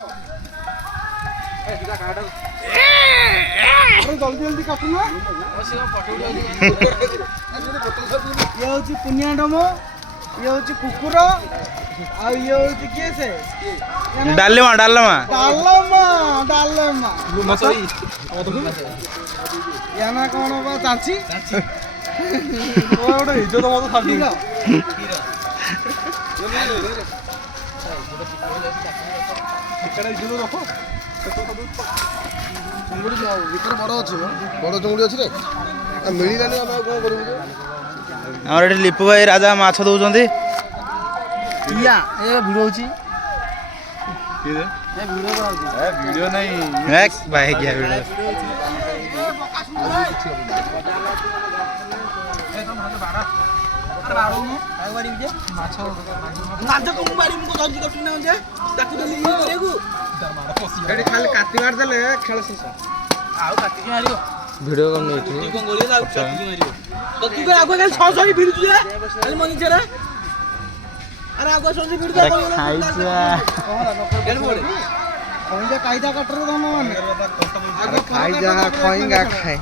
जल्दी जल्दी काटुना ये हूँ पुनियाडम ये हूँ कुकुर ये हूँ किए से डालमा डालमा डालमा डालमा या ना कौन बा चाची गोटे इज्जत मत खाली ଚିଙ୍ଗୁଡ଼ି ଭିତରେ ବଡ଼ ଅଛି ବଡ଼ ଚିଙ୍ଗୁଡ଼ି ଅଛି ରେ ମିଳିଲାନି ଆମେ ଆଉ କ'ଣ କରିବୁ ଯେ ଆମର ଏଠି ଲିପୁ ଭାଇ ରାଜା ମାଛ ଦଉଛନ୍ତି। ଇୟା ଏ ଭିଡ଼ିଓ ହେଉଛି ଭିଡ଼ିଓ ନାହିଁ ଭାଇ କିଆ ଭିଡ ଖାଲି କାଟି ମାରିଦେଲେ ଖେଳ ଶେଷ ଆଉ କାଟିକି ମାରିବ ଭିଡିଓ କଣ ନେଇଛି କାଇଦା କାଟରେ ଧନ ମାନେ ଖାଇ ଯାହା ଖଇଙ୍ଗା ଖାଏ